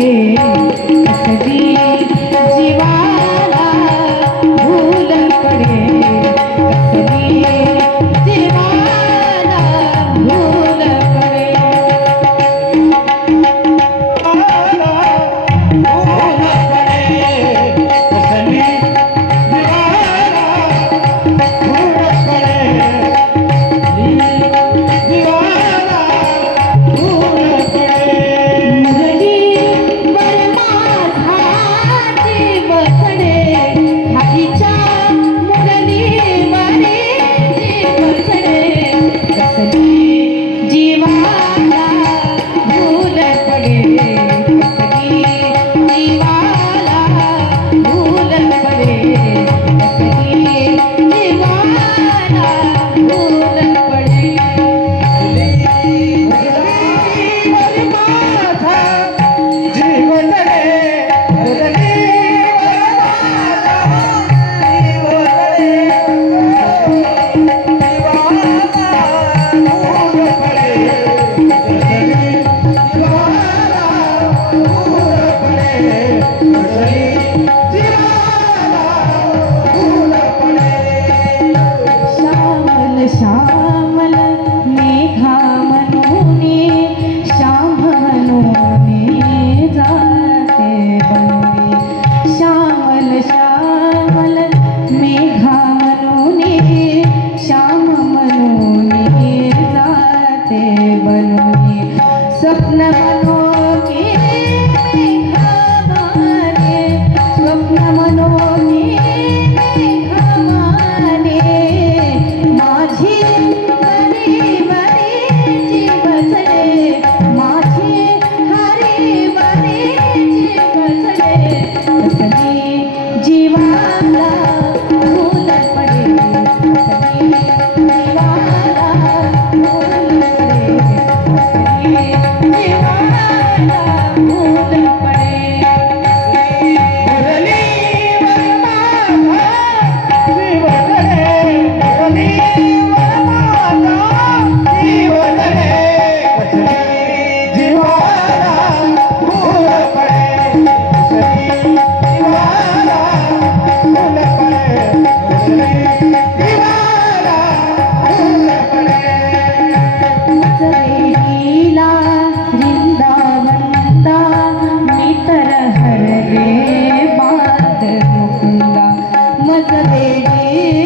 रे सजी baby.